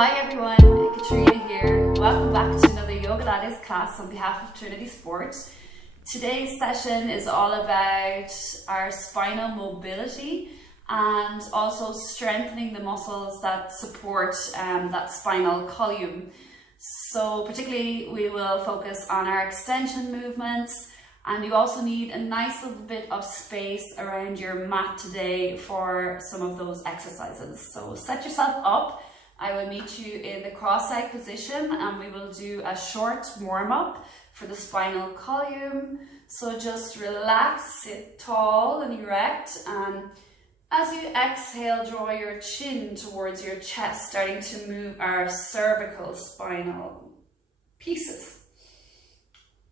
Hi everyone, Catriona here. Welcome back to another YOGALATES class on behalf of Trinity Sport. Today's session is all about our spinal mobility and also strengthening the muscles that support that spinal column. So particularly we will focus on our extension movements, and you also need a nice little bit of space around your mat today for some of those exercises. So set yourself up. I will meet you in the cross-legged position and we will do a short warm-up for the spinal column. So just relax, sit tall and erect, and as you exhale, draw your chin towards your chest, starting to move our cervical spinal pieces.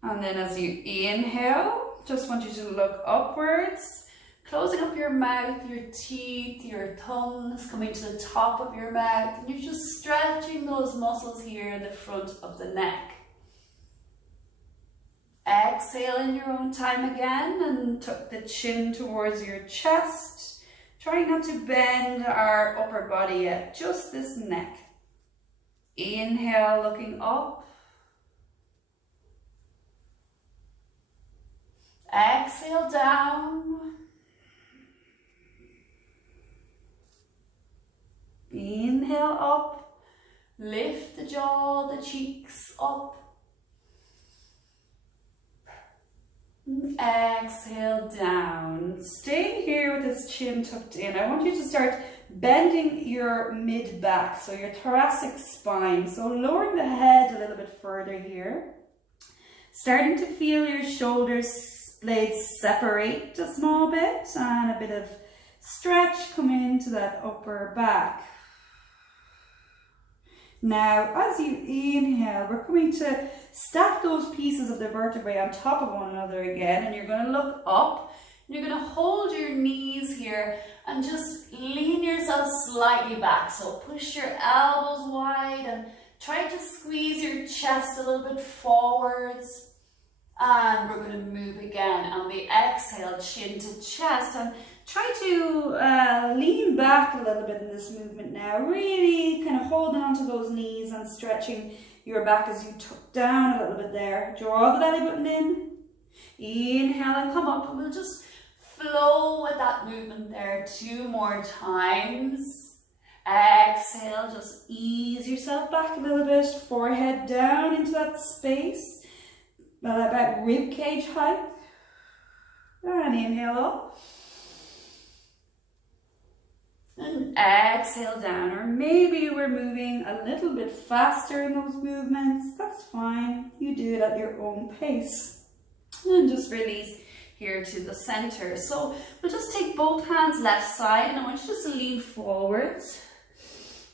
And then as you inhale, just want you to look upwards, closing up your mouth, your teeth, your tongues coming to the top of your mouth, and you're just stretching those muscles here in the front of the neck. Exhale in your own time again and tuck the chin towards your chest. Trying not to bend our upper body yet, just this neck. Inhale, looking up. Exhale down. Inhale up. Lift the jaw, the cheeks up. Exhale down. Stay here with this chin tucked in. I want you to start bending your mid back, so your thoracic spine. So lowering the head a little bit further here. Starting to feel your shoulders blades separate a small bit, and a bit of stretch come into that upper back. Now, as you inhale, we're going to stack those pieces of the vertebrae on top of one another again, and you're going to look up. You're going to hold your knees here and just lean yourself slightly back. So push your elbows wide and try to squeeze your chest a little bit forwards. And we're going to move again on the exhale, chin to chest, and try to lean back a little bit in this movement now, really kind of holding onto those knees and stretching your back as you tuck down a little bit there. Draw the belly button in, inhale and come up, and we'll just flow with that movement there 2 more times. Exhale, just ease yourself back a little bit, forehead down into that space. About rib cage height, and inhale up, and exhale down. Or maybe we're moving a little bit faster in those movements. That's fine, you do it at your own pace. And just release here to the center. So we'll just take both hands left side, and I want you just to lean forwards.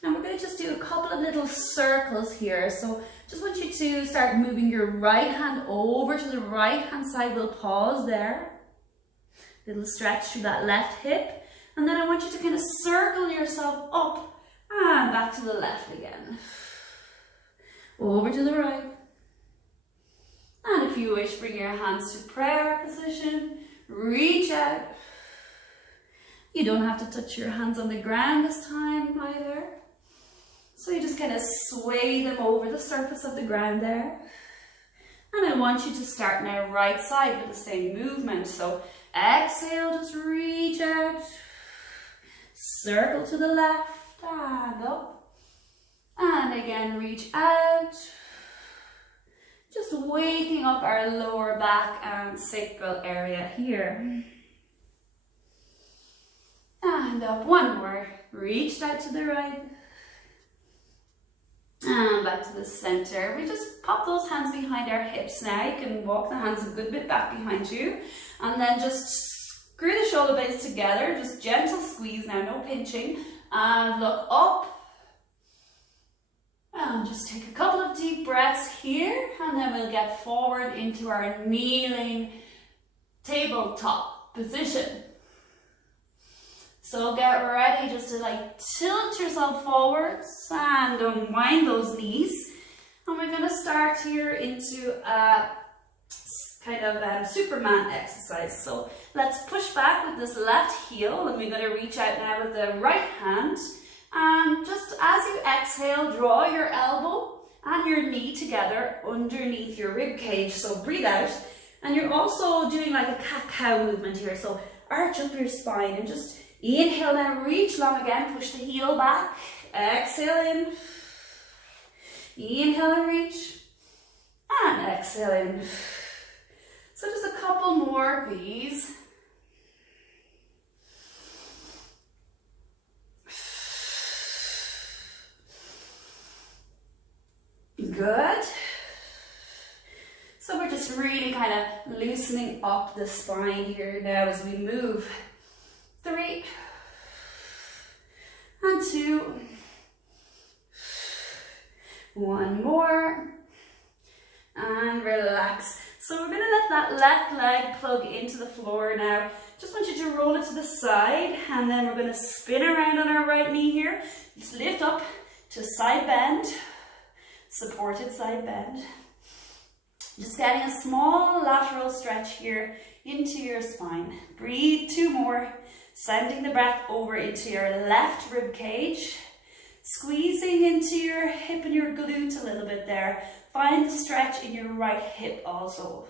And we're going to just do a couple of little circles here. So just want you to start moving your right hand over to the right hand side. We'll pause there. Little stretch through that left hip. And then I want you to kind of circle yourself up and back to the left again. Over to the right. And if you wish, bring your hands to prayer position. Reach out. You don't have to touch your hands on the ground this time either. So you just kind of sway them over the surface of the ground there. And I want you to start now right side with the same movement. So exhale, just reach out. Circle to the left and up. And again, reach out. Just waking up our lower back and sacral area here. And up, 1 more. Reach out to the right. And back to the center. We just pop those hands behind our hips now. You can walk the hands a good bit back behind you. And then just screw the shoulder blades together. Just gentle squeeze now, no pinching. And look up. And just take a couple of deep breaths here. And then we'll get forward into our kneeling tabletop position. So get ready just to tilt yourself forwards and unwind those knees. And we're going to start here into a kind of Superman exercise. So let's push back with this left heel, and we're going to reach out now with the right hand And just as you exhale, draw your elbow and your knee together underneath your rib cage. So breathe out. And you're also doing like a cat-cow movement here. So arch up your spine and just inhale now, reach long again, push the heel back. Exhale in. Inhale and reach. And exhale in. So just a couple more of these. Good. So we're just really kind of loosening up the spine here now as we move. 3 and 2. 1 more. And relax. So we're going to let that left leg plug into the floor now. Just want you to roll it to the side, and then we're going to spin around on our right knee here. Just lift up to side bend, supported side bend. Just getting a small lateral stretch here into your spine. Breathe 2 more, sending the breath over into your left rib cage. Squeezing into your hip and your glute a little bit there. Find the stretch in your right hip also.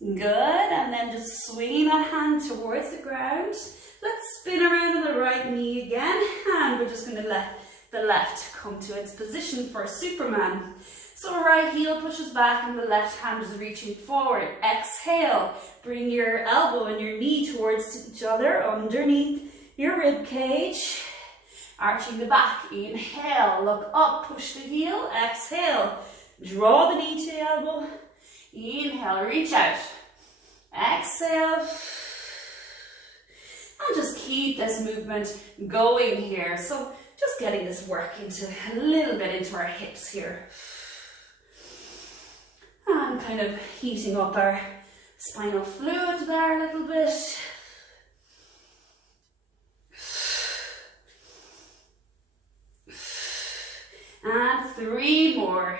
Good, and then just swinging that hand towards the ground. Let's spin around on the right knee again, and we're just going to let the left come to its position for Superman. So right heel pushes back and the left hand is reaching forward. Exhale, bring your elbow and your knee towards each other underneath your rib cage. Arching the back, inhale, look up, push the heel, exhale, draw the knee to the elbow, inhale, reach out, exhale, and just keep this movement going here. So just getting this work into a little bit into our hips here. And kind of heating up our spinal fluid there a little bit. And 3 more.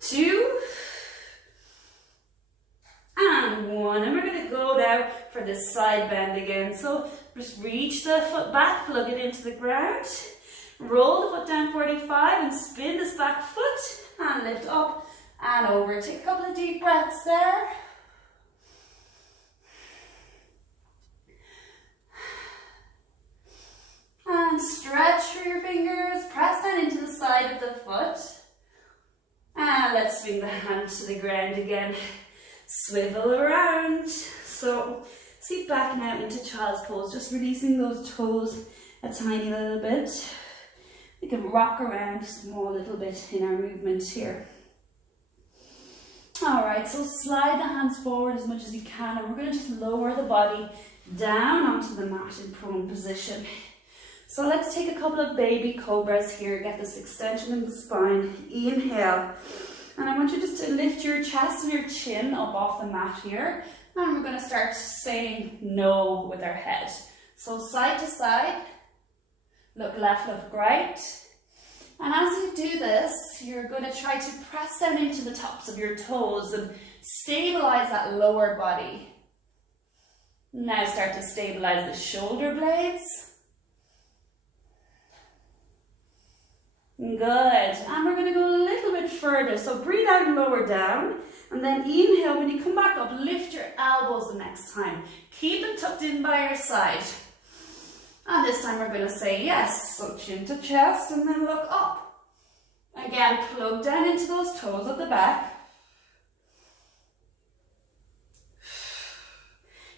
2. And 1. And we're going to go now for this side bend again. So just reach the foot back, plug it into the ground. Roll the foot down 45 and spin this back foot. And lift up and over. Take a couple of deep breaths there. And stretch through your fingers. Press down into the side of the foot. And let's swing the hand to the ground again. Swivel around. So sit back now into child's pose. Just releasing those toes a tiny little bit. We can rock around a small little bit in our movement here. Alright, so slide the hands forward as much as you can, and we're going to just lower the body down onto the mat in prone position. So let's take a couple of baby cobras here, get this extension in the spine. Inhale, and I want you just to lift your chest and your chin up off the mat here, and we're going to start saying no with our head. So side to side. Look left, look right. And as you do this, you're going to try to press down into the tops of your toes and stabilize that lower body. Now start to stabilize the shoulder blades. Good. And we're going to go a little bit further. So breathe out and lower down. And then inhale. When you come back up, lift your elbows the next time. Keep them tucked in by your side. And this time we're going to say yes. So chin to chest and then look up. Again, plug down into those toes at the back.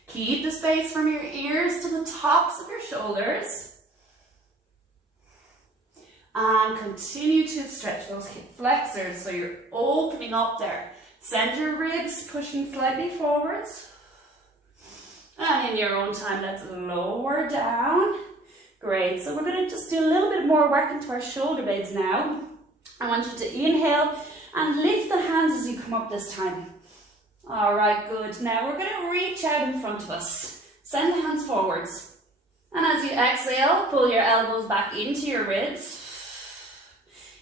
Keep the space from your ears to the tops of your shoulders. And continue to stretch those hip flexors so you're opening up there. Send your ribs pushing slightly forwards. And in your own time, let's lower down. Great, so we're going to just do a little bit more work into our shoulder blades now. I want you to inhale and lift the hands as you come up this time. All right, good. Now we're going to reach out in front of us. Send the hands forwards. And as you exhale, pull your elbows back into your ribs.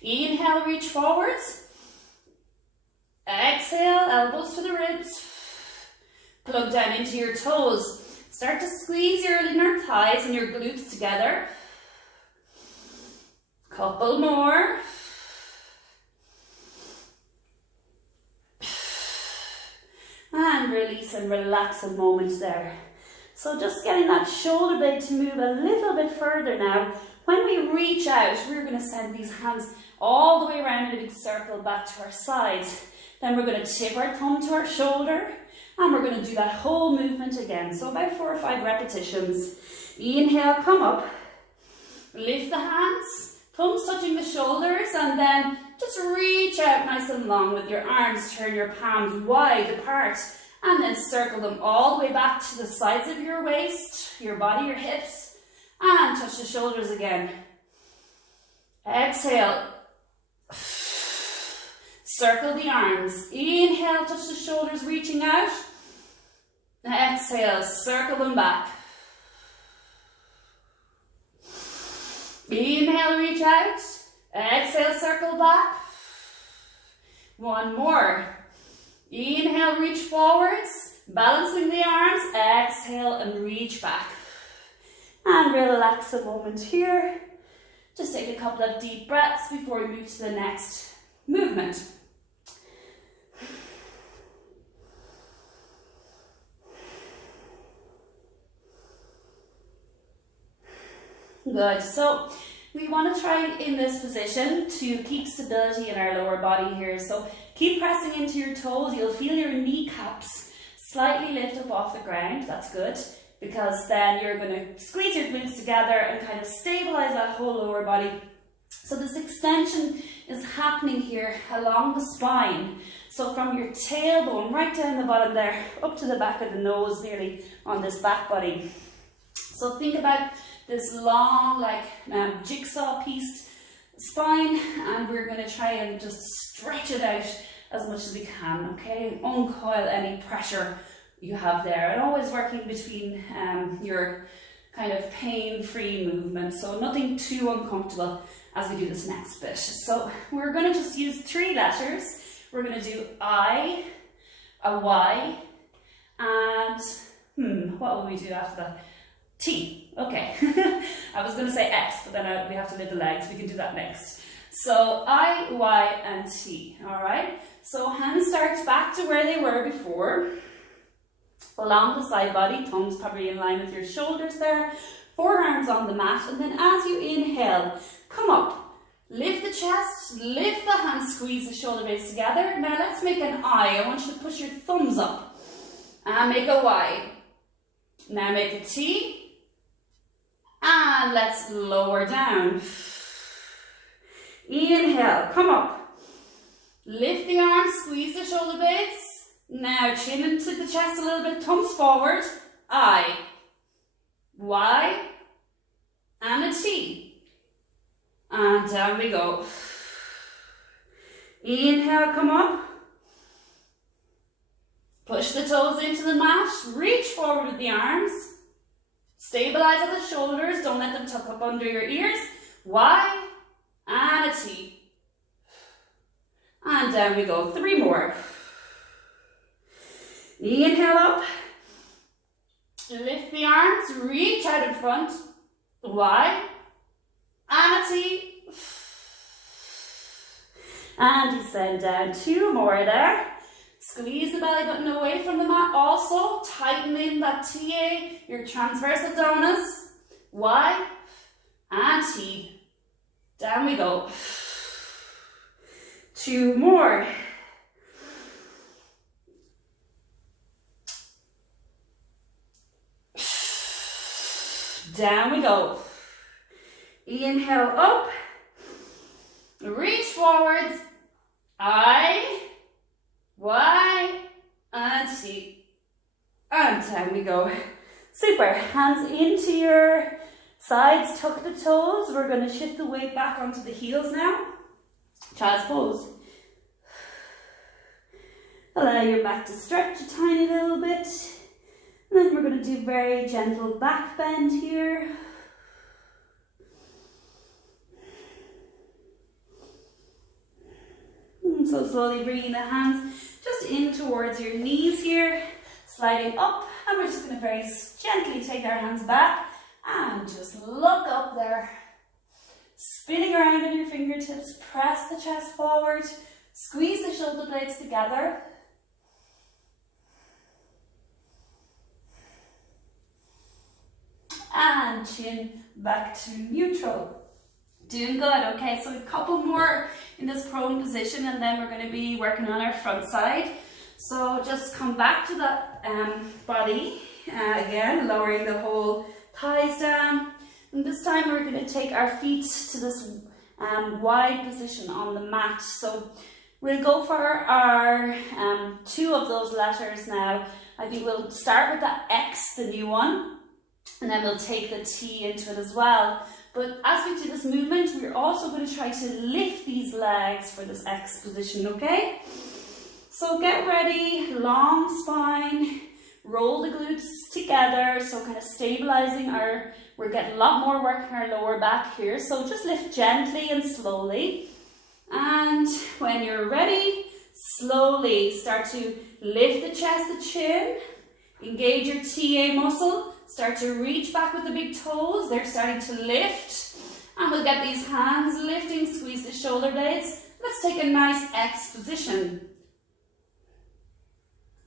Inhale, reach forwards. Exhale, elbows to the ribs. Plug down into your toes. Start to squeeze your inner thighs and your glutes together. Couple more. And release and relax a moment there. So just getting that shoulder blade to move a little bit further now. When we reach out, we're going to send these hands all the way around in a big circle back to our sides. Then we're going to tip our thumb to our shoulder. And we're going to do that whole movement again. So about 4 or 5 repetitions. Inhale, come up. Lift the hands, thumbs touching the shoulders, and then just reach out nice and long with your arms. Turn your palms wide apart. And then circle them all the way back to the sides of your waist, your body, your hips. And touch the shoulders again. Exhale. Circle the arms. Inhale, touch the shoulders, reaching out. Exhale, circle them back. Inhale, reach out. Exhale, circle back. One more. Inhale, reach forwards, balancing the arms. Exhale and reach back. And relax a moment here. Just take a couple of deep breaths before we move to the next movement. Good. So we want to try in this position to keep stability in our lower body here. So keep pressing into your toes. You'll feel your kneecaps slightly lift up off the ground. That's good, because then you're going to squeeze your glutes together and kind of stabilize that whole lower body. So this extension is happening here along the spine. So from your tailbone right down the bottom there, up to the back of the nose, nearly on this back body. So think about this long, like jigsaw piece spine, and we're going to try and just stretch it out as much as we can, okay? Uncoil any pressure you have there, and always working between your kind of pain-free movement, so nothing too uncomfortable as we do this next bit. So we're going to just use 3 letters. We're going to do I, a Y, and what will we do after that? T. Okay. I was going to say X, but then we have to lift the legs. We can do that next. So I, Y, and T. All right. So hands start back to where they were before. Along the side body, thumbs probably in line with your shoulders there. Forearms on the mat, and then as you inhale, come up. Lift the chest, lift the hands, squeeze the shoulder blades together. Now let's make an I. I want you to push your thumbs up and make a Y. Now make a T. And let's lower down. Inhale, come up. Lift the arms, squeeze the shoulder blades. Now chin into the chest a little bit, thumbs forward. I, Y, and a T. And down we go. Inhale, come up. Push the toes into the mat. Reach forward with the arms. Stabilize at the shoulders. Don't let them tuck up under your ears. Y, and a T. And down we go. 3 more. Inhale up. Lift the arms. Reach out in front. Y, and a T. And descend down. 2 more there. Squeeze the belly button away from the mat. Also, tighten in that TA, your transverse abdominis. Y, and T. Down we go. 2 more. Down we go. Inhale up. Reach forwards. I, Y, and T. And down we go. Super. Hands into your sides, tuck the toes. We're going to shift the weight back onto the heels now. Child's pose. Allow your back to stretch a tiny little bit. And then we're going to do very gentle back bend here. And so slowly bringing the hands just in towards your knees here. sliding up, and we're just going to very gently take our hands back and just look up there. Spinning around on your fingertips, press the chest forward, squeeze the shoulder blades together. And chin back to neutral. Doing good, okay, so a couple more in this prone position and then we're going to be working on our front side. So just come back to that body, again, lowering the whole thighs down. And this time we're going to take our feet to this wide position on the mat. So we'll go for our two of those letters now. I think we'll start with that X, the new one. And then we'll take the T into it as well. But as we do this movement, we're also going to try to lift these legs for this X position, okay? So get ready, long spine, roll the glutes together, so kind of stabilizing we're getting a lot more work in our lower back here. So just lift gently and slowly. And when you're ready, slowly start to lift the chest, the chin, engage your TA muscle. Start to reach back with the big toes. They're starting to lift. And we'll get these hands lifting, squeeze the shoulder blades. Let's take a nice X position.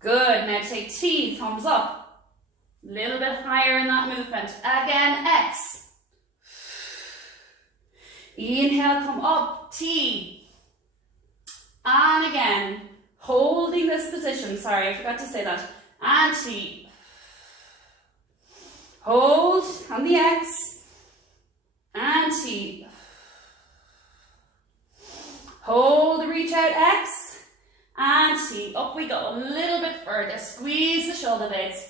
Good. Now take T, thumbs up. A little bit higher in that movement. Again, X. Inhale, come up, T. And again, holding this position. Sorry, I forgot to say that. And T. Hold on the X, and T. Hold, reach out, X, and T. Up we go, a little bit further. Squeeze the shoulder blades.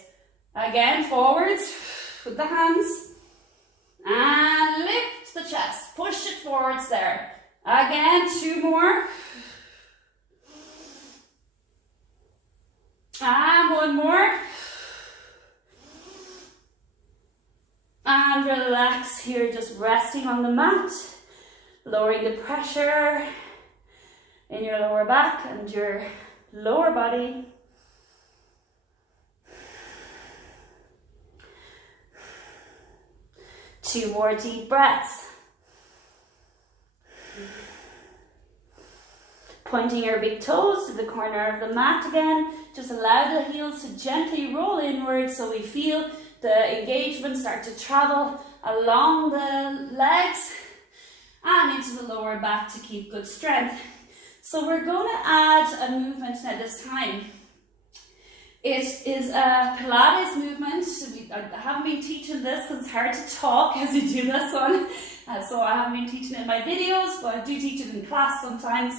Again, forwards with the hands. And lift the chest. Push it forwards there. Again, two more. And one more. And relax here, just resting on the mat, lowering the pressure in your lower back and your lower body. Two more deep breaths. Pointing your big toes to the corner of the mat again. Just allow the heels to gently roll inwards so we feel the engagement start to travel along the legs and into the lower back to keep good strength. So we're going to add a movement now this time. It is a Pilates movement. I haven't been teaching this because it's hard to talk as you do this one. So I haven't been teaching it in my videos, but I do teach it in class sometimes.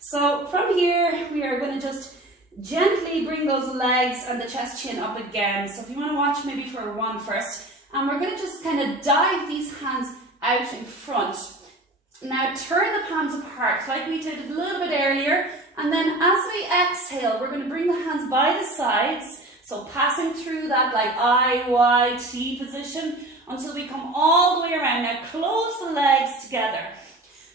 So from here, we are going to just gently bring those legs and the chest chin up again. So if you want to watch maybe for one first. And we're going to just kind of dive these hands out in front. Now turn the palms apart like we did a little bit earlier. And then as we exhale, we're going to bring the hands by the sides. So passing through that like I, Y, T position until we come all the way around. Now close the legs together.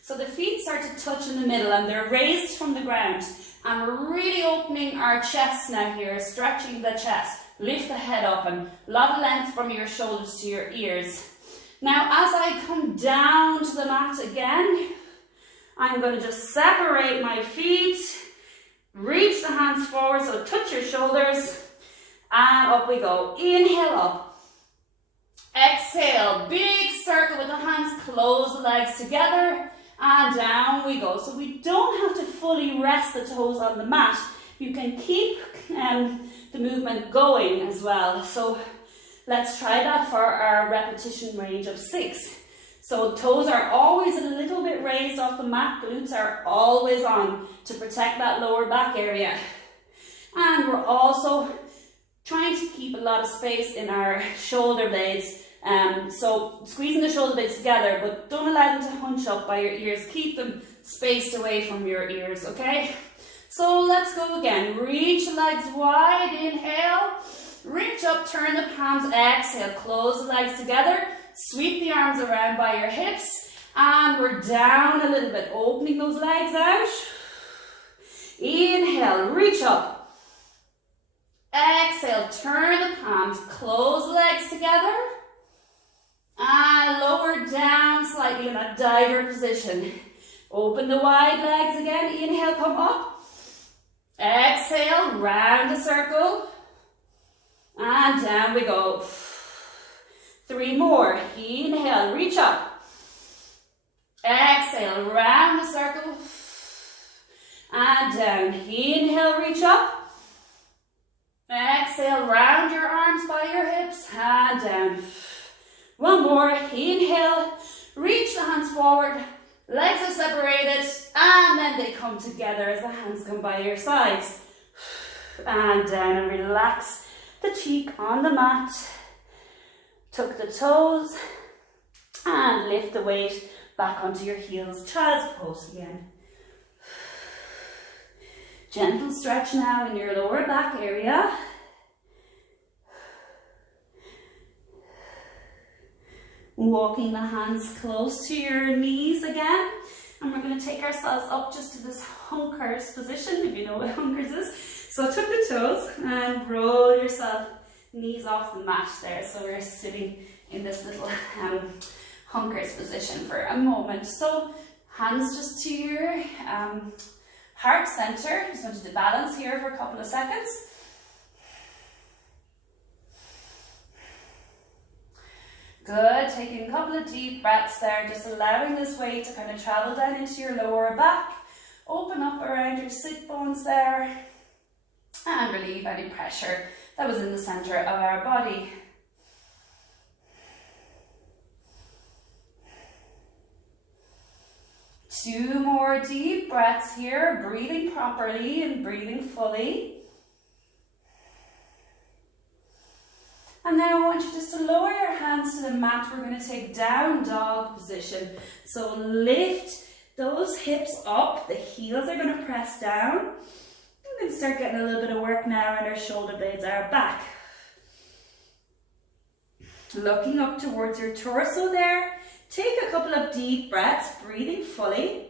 So the feet start to touch in the middle and they're raised from the ground. And we're really opening our chest now here, stretching the chest. Lift the head up and a lot of length from your shoulders to your ears. Now as I come down to the mat again, I'm going to just separate my feet, reach the hands forward, so touch your shoulders, and up we go. Inhale up. Exhale, big circle with the hands, close the legs together. And down we go. So we don't have to fully rest the toes on the mat. You can keep the movement going as well. So let's try that for our repetition range of 6. So toes are always a little bit raised off the mat. Glutes are always on to protect that lower back area. And we're also trying to keep a lot of space in our shoulder blades. So squeezing the shoulder blades together, but don't allow them to hunch up by your ears. Keep them spaced away from your ears, okay? So let's go again. Reach the legs wide, inhale. Reach up, turn the palms, exhale. Close the legs together. Sweep the arms around by your hips. And we're down a little bit, opening those legs out. Inhale, reach up. Exhale, turn the palms, close the legs together. And lower down slightly in a diver position. Open the wide legs again. Inhale, come up. Exhale, round the circle. And down we go. 3 more. Inhale, reach up. Exhale, round the circle. And down. Inhale, reach up. Exhale, round your arms by your hips. And down. 1 more. Inhale, reach the hands forward. Legs are separated. And then they come together as the hands come by your sides. And down, and relax the cheek on the mat. Tuck the toes. And lift the weight back onto your heels. Child's pose again. Gentle stretch now in your lower back area. Walking the hands close to your knees again. And we're going to take ourselves up just to this hunkers position, if you know what hunkers is. So tuck the toes and roll yourself knees off the mat there. So we're sitting in this little hunkers position for a moment. So hands just to your heart center. Just want you to balance here for a couple of seconds. Good, taking a couple of deep breaths there, just allowing this weight to kind of travel down into your lower back. Open up around your sit bones there and relieve any pressure that was in the center of our body. Two more deep breaths here, breathing properly and breathing fully. And then I want you just to lower your hands to the mat. We're going to take down dog position. So lift those hips up. The heels are going to press down. And then start getting a little bit of work now and our shoulder blades are back. Looking up towards your torso there. Take a couple of deep breaths, breathing fully.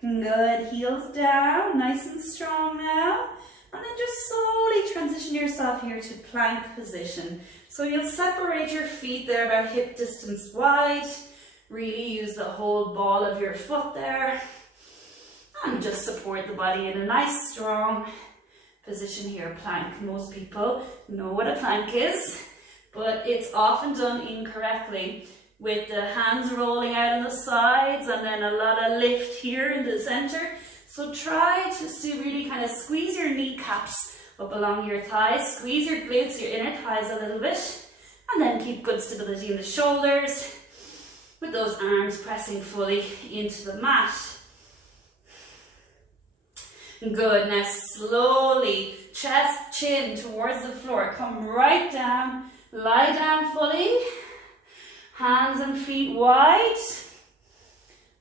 Good, heels down, nice and strong now. And then just slowly transition yourself here to plank position. So you'll separate your feet there about hip distance wide. Really use the whole ball of your foot there. And just support the body in a nice strong position here, plank. Most people know what a plank is, but it's often done incorrectly, with the hands rolling out on the sides and then a lot of lift here in the center. So try just to really kind of squeeze your kneecaps up along your thighs, squeeze your glutes, your inner thighs a little bit, and then keep good stability in the shoulders with those arms pressing fully into the mat. Good, now slowly, chest, chin towards the floor. Come right down, lie down fully. Hands and feet wide.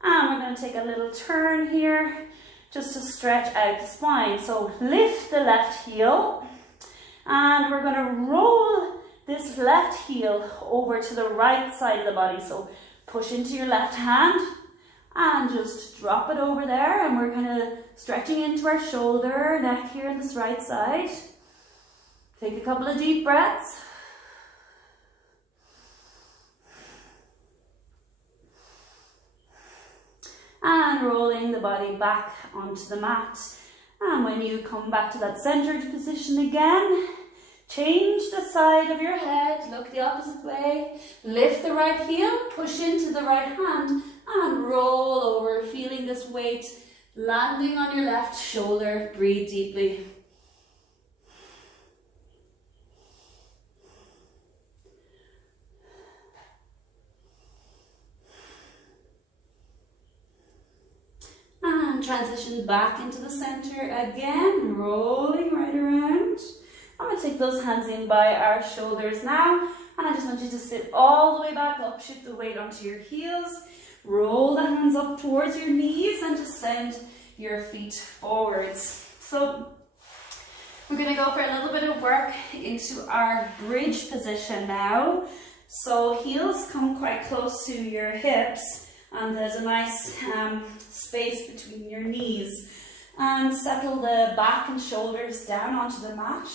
And we're going to take a little turn here just to stretch out the spine. So lift the left heel. And we're going to roll this left heel over to the right side of the body. So push into your left hand and just drop it over there. And we're kind of stretching into our shoulder, neck here on this right side. Take a couple of deep breaths. And rolling the body back onto the mat. And when you come back to that centered position again, change the side of your head, look the opposite way, lift the right heel, push into the right hand, and roll over, feeling this weight landing on your left shoulder. Breathe deeply. And transition back into the center again, rolling right around. I'm going to take those hands in by our shoulders now, and I just want you to sit all the way back up, shift the weight onto your heels, roll the hands up towards your knees and just send your feet forwards. So we're going to go for a little bit of work into our bridge position now. So heels come quite close to your hips, and there's a nice space between your knees. And settle the back and shoulders down onto the mat.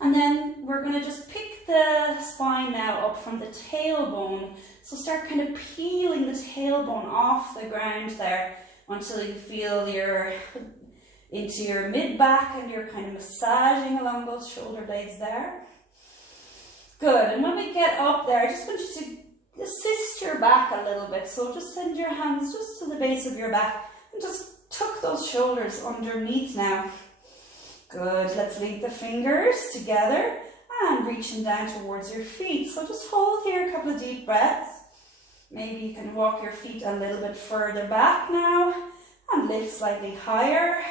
And then we're going to just pick the spine now up from the tailbone. So start kind of peeling the tailbone off the ground there until you feel you're into your mid-back and you're kind of massaging along those shoulder blades there. Good, and when we get up there, I just want you to assist your back a little bit. So just send your hands just to the base of your back and just tuck those shoulders underneath now. Good, let's link the fingers together and reaching down towards your feet. So just hold here a couple of deep breaths. Maybe you can walk your feet a little bit further back now and lift slightly higher.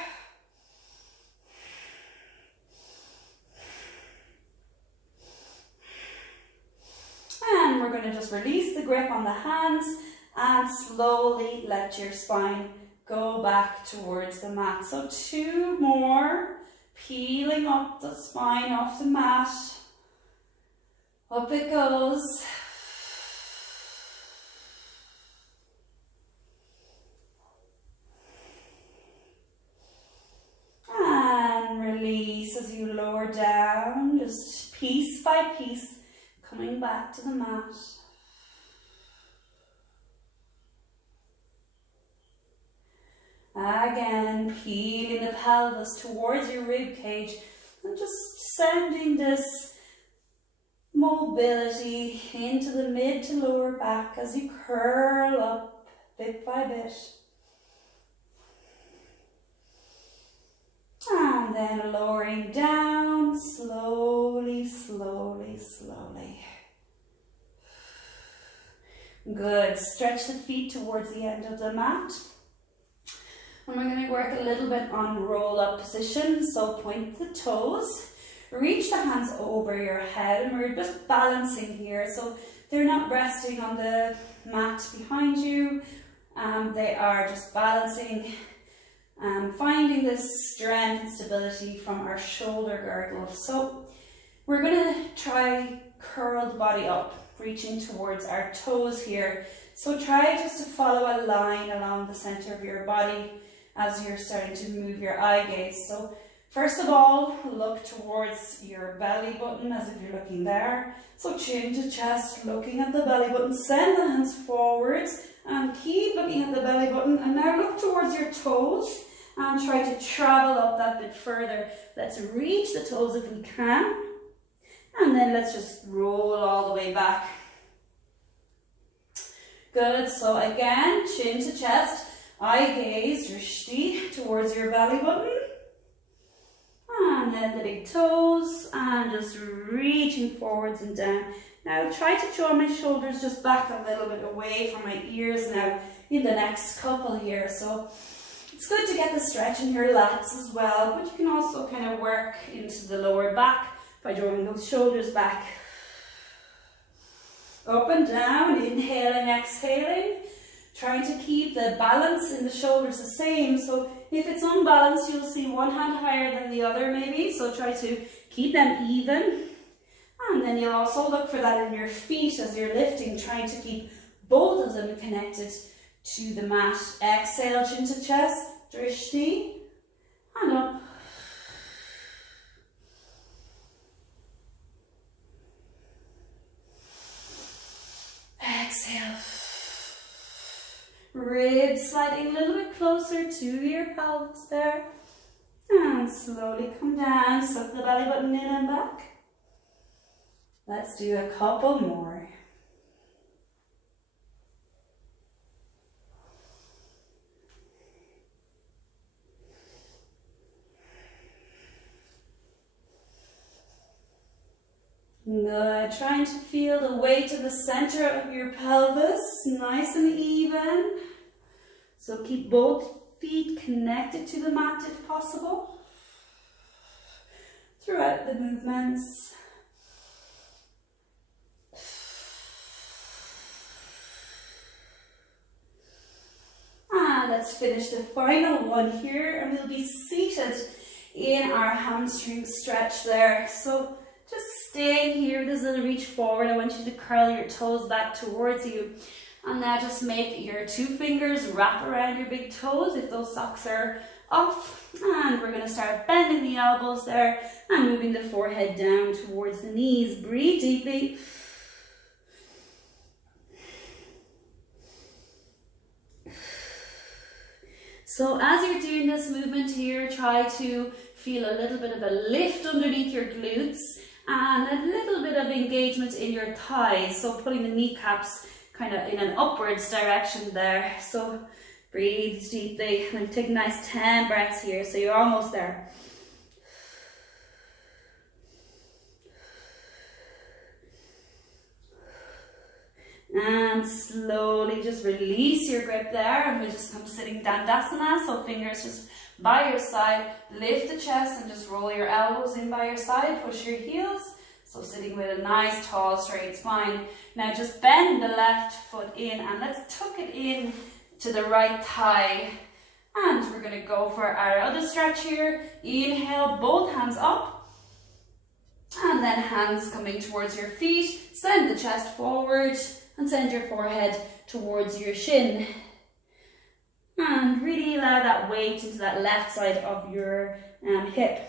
And we're going to just release the grip on the hands and slowly let your spine go back towards the mat. So 2 more, peeling up the spine off the mat. Up it goes. And release as you lower down, just piece by piece, coming back to the mat. Again, peeling the pelvis towards your rib cage and just sending this mobility into the mid to lower back as you curl up bit by bit. And then lowering down slowly, slowly, slowly. Good. Stretch the feet towards the end of the mat. And we're going to work a little bit on roll-up position. So point the toes, reach the hands over your head, and we're just balancing here. So they're not resting on the mat behind you. They are just balancing, finding this strength and stability from our shoulder girdle. So we're going to try curl the body up, reaching towards our toes here. So try just to follow a line along the center of your body as you're starting to move your eye gaze. So first of all, look towards your belly button as if you're looking there. So chin to chest, looking at the belly button. Send the hands forwards and keep looking at the belly button. And now look towards your toes and try to travel up that bit further. Let's reach the toes if we can. And then let's just roll all the way back. Good, so again, chin to chest, eye gaze, drishti, towards your belly button. And then the big toes, and just reaching forwards and down. Now try to draw my shoulders just back a little bit away from my ears now in the next couple here. So it's good to get the stretch in your lats as well, but you can also kind of work into the lower back by drawing those shoulders back. Up and down, inhaling, exhaling, trying to keep the balance in the shoulders the same. So if it's unbalanced, you'll see one hand higher than the other maybe, so try to keep them even. And then you'll also look for that in your feet as you're lifting, trying to keep both of them connected to the mat. Exhale, chin to chest, drishti, and up. Exhale. Ribs sliding a little bit closer to your pelvis there. And slowly come down, suck the belly button in and back. Let's do a couple more. Good. Trying to feel the weight of the center of your pelvis, nice and even. So keep both feet connected to the mat if possible throughout the movements. And let's finish the final one here, and we'll be seated in our hamstring stretch there. So just stay here. This is a reach forward. I want you to curl your toes back towards you. And now just make your 2 fingers wrap around your big toes if those socks are off. And we're going to start bending the elbows there and moving the forehead down towards the knees. Breathe deeply. So as you're doing this movement here, try to feel a little bit of a lift underneath your glutes and a little bit of engagement in your thighs. So putting the kneecaps kind of in an upwards direction there. So breathe deeply and take a nice 10 breaths here. So you're almost there. And slowly just release your grip there, and we'll just come sitting Dandasana. So fingers just by your side, lift the chest and just roll your elbows in by your side, push your heels. So sitting with a nice tall straight spine. Now just bend the left foot in and let's tuck it in to the right thigh. And we're going to go for our other stretch here. Inhale, both hands up. And then hands coming towards your feet. Send the chest forward and send your forehead towards your shin. And really allow that weight into that left side of your hip.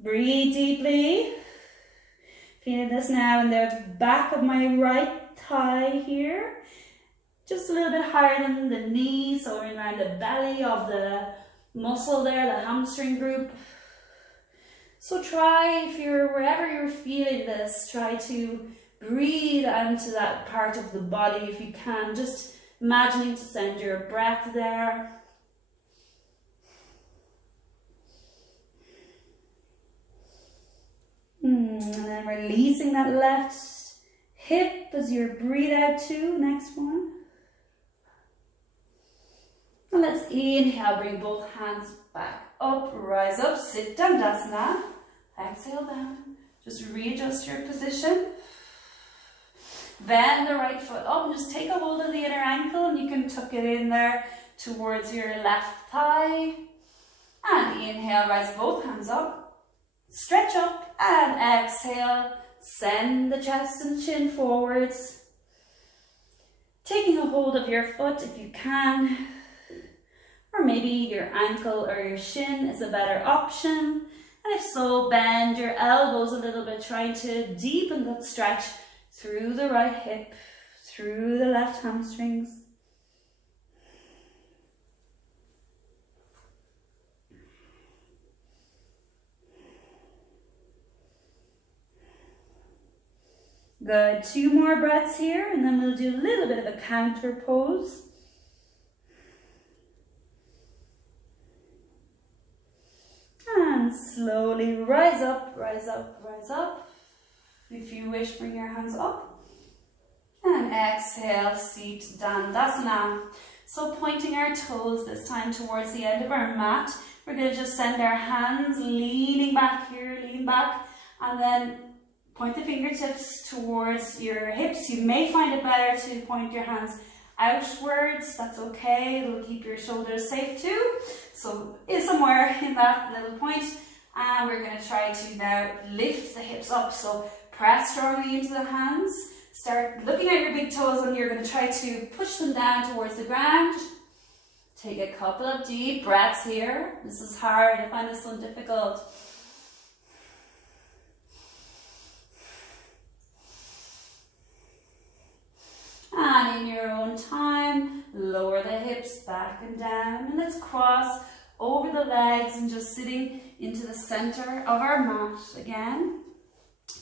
Breathe deeply. Feeling this now in the back of my right thigh here. Just a little bit higher than the knee, so around the belly of the muscle there, the hamstring group. So try, if you're wherever you're feeling this, try to breathe into that part of the body if you can. Just imagining to send your breath there. And then releasing that left hip as you breathe out too. Next one. And let's inhale, bring both hands back up, rise up, sit Dandasana. Exhale down. Just readjust your position. Bend the right foot up and just take a hold of the inner ankle, and you can tuck it in there towards your left thigh. And inhale, rise both hands up. Stretch up and exhale. Send the chest and chin forwards. Taking a hold of your foot if you can. Or maybe your ankle or your shin is a better option. And if so, bend your elbows a little bit, trying to deepen that stretch through the right hip, through the left hamstrings. Good, 2 more breaths here, and then we'll do a little bit of a counter pose. And slowly rise up, rise up, rise up. If you wish, bring your hands up. And exhale, seat Dandasana. So pointing our toes this time towards the end of our mat. We're going to just send our hands leaning back here, lean back. And then point the fingertips towards your hips. You may find it better to point your hands outwards. That's okay. It'll keep your shoulders safe too. So somewhere in that little point. And we're going to try to now lift the hips up. So press strongly into the hands. Start looking at your big toes, and you're going to try to push them down towards the ground. Take a couple of deep breaths here. This is hard. I find this one difficult. And in your own time, lower the hips back and down. And let's cross over the legs and just sitting into the center of our mat again.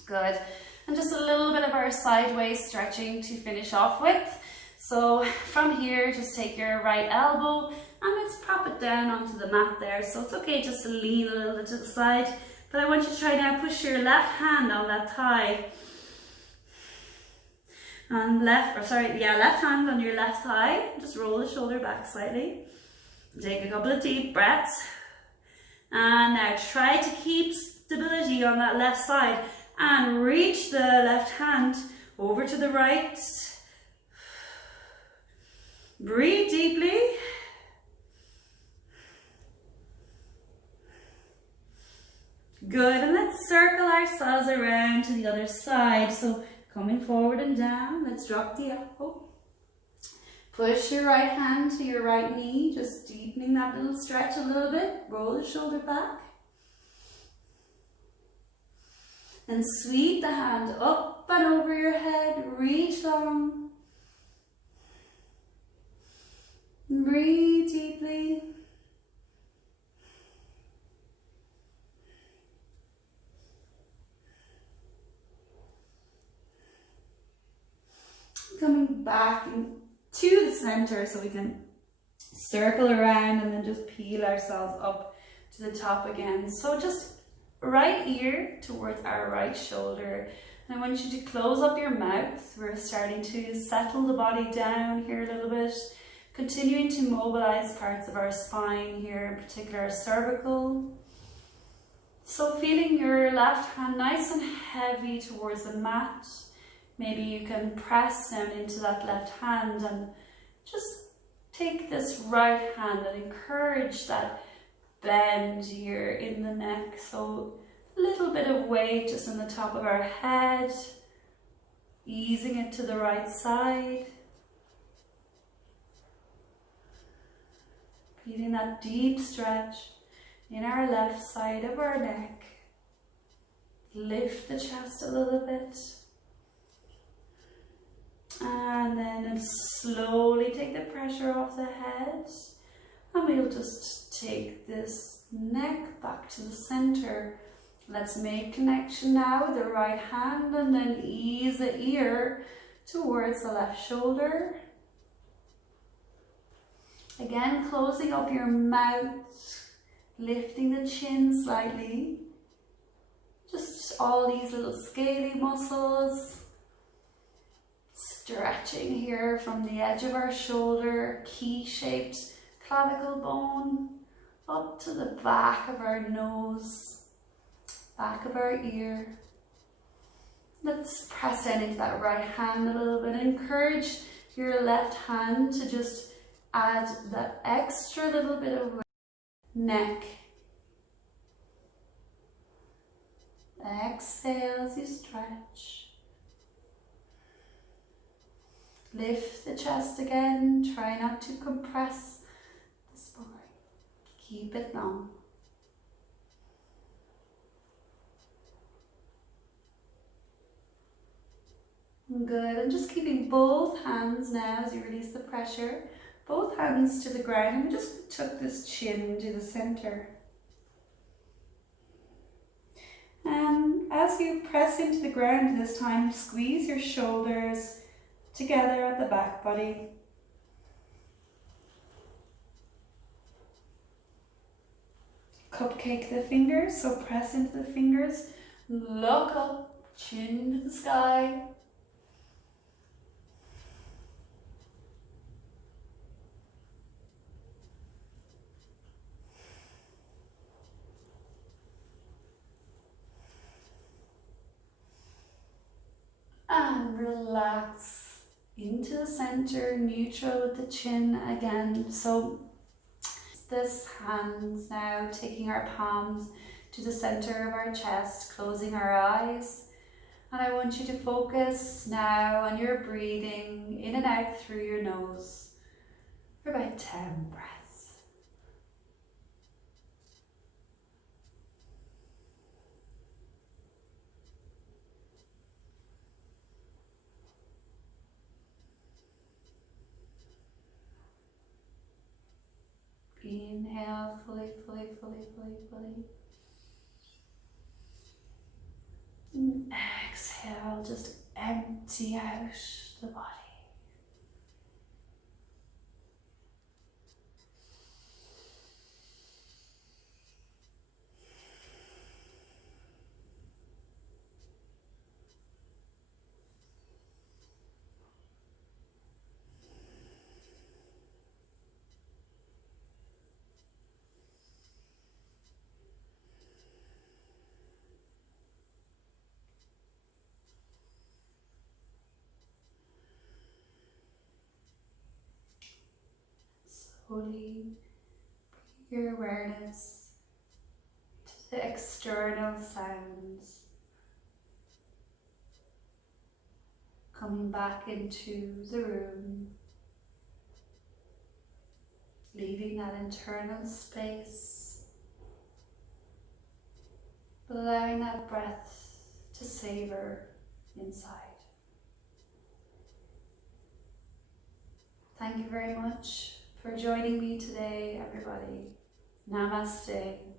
Good. And just a little bit of our sideways stretching to finish off with. So from here, just take your right elbow and let's prop it down onto the mat there. So it's okay just to lean a little bit to the side. But I want you to try now, push your left hand on that thigh. And left hand on your left thigh. Just roll the shoulder back slightly. Take a couple of deep breaths. And now try to keep stability on that left side. And reach the left hand over to the right. Breathe deeply. Good, and let's circle ourselves around to the other side. So coming forward and down, let's drop the elbow. Push your right hand to your right knee, just deepening that little stretch a little bit. Roll the shoulder back. And sweep the hand up and over your head, reach long. Breathe deeply. Coming back to the center so we can circle around and then just peel ourselves up to the top again. So just right ear towards our right shoulder. And I want you to close up your mouth. We're starting to settle the body down here a little bit. Continuing to mobilize parts of our spine here, in particular our cervical. So feeling your left hand nice and heavy towards the mat. Maybe you can press down into that left hand and just take this right hand and encourage that bend here in the neck. So a little bit of weight just on the top of our head, easing it to the right side. Feeling that deep stretch in our left side of our neck. Lift the chest a little bit. And then slowly take the pressure off the head. And we'll just take this neck back to the center. Let's make connection now with the right hand and then ease the ear towards the left shoulder. Again, closing up your mouth, lifting the chin slightly. Just all these little scaly muscles. Stretching here from the edge of our shoulder, key-shaped clavicle bone, up to the back of our nose, back of our ear. Let's press down into that right hand a little bit. Encourage your left hand to just add that extra little bit of neck. Exhale as you stretch. Lift the chest again. Try not to compress the spine. Keep it long. Good. And just keeping both hands now as you release the pressure. Both hands to the ground. And we just tuck this chin to the center. And as you press into the ground this time, squeeze your shoulders together at the back body. Cupcake the fingers, so press into the fingers. Look up, chin to the sky. And relax into the center, neutral with the chin again. So this hands now, taking our palms to the center of our chest, closing our eyes. And I want you to focus now on your breathing in and out through your nose for about 10 breaths. Inhale fully. And exhale, just empty out the body. Slowly bring your awareness to the external sounds. Coming back into the room. leaving that internal space, but allowing that breath to savor inside. Thank you very much for joining me today, everybody. Namaste.